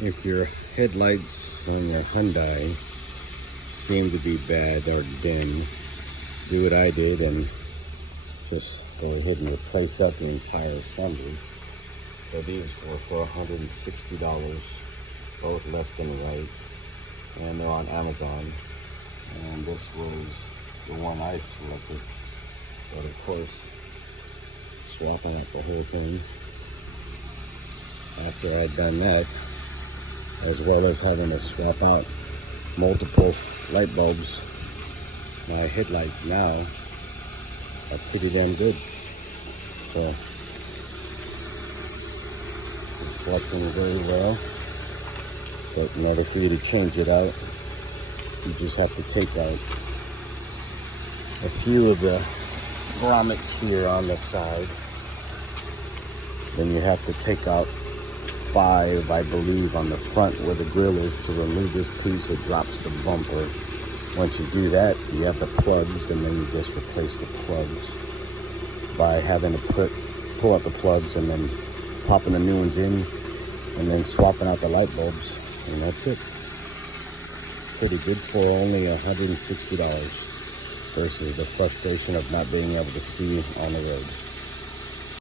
If your headlights on your Hyundai seem to be bad or dim, do what I did and just go ahead and replace out the entire assembly. So these were for $160, both left and right, and they're on Amazon. And this was the one I selected. But of course, swapping out the whole thing after I'd done that, as well as having to swap out multiple light bulbs, my headlights now are pretty damn good. So it's working very well. But in order for you to change it out, you just have to take out a few of the grommets here on the side. Then you have to take out 5, I believe, on the front where the grill is to remove this piece. It drops the bumper. Once you do that, you have the plugs, and then you just replace the plugs by having to pull out the plugs and then popping the new ones in and then swapping out the light bulbs, and that's it. Pretty good for only $160 versus the frustration of not being able to see on the road.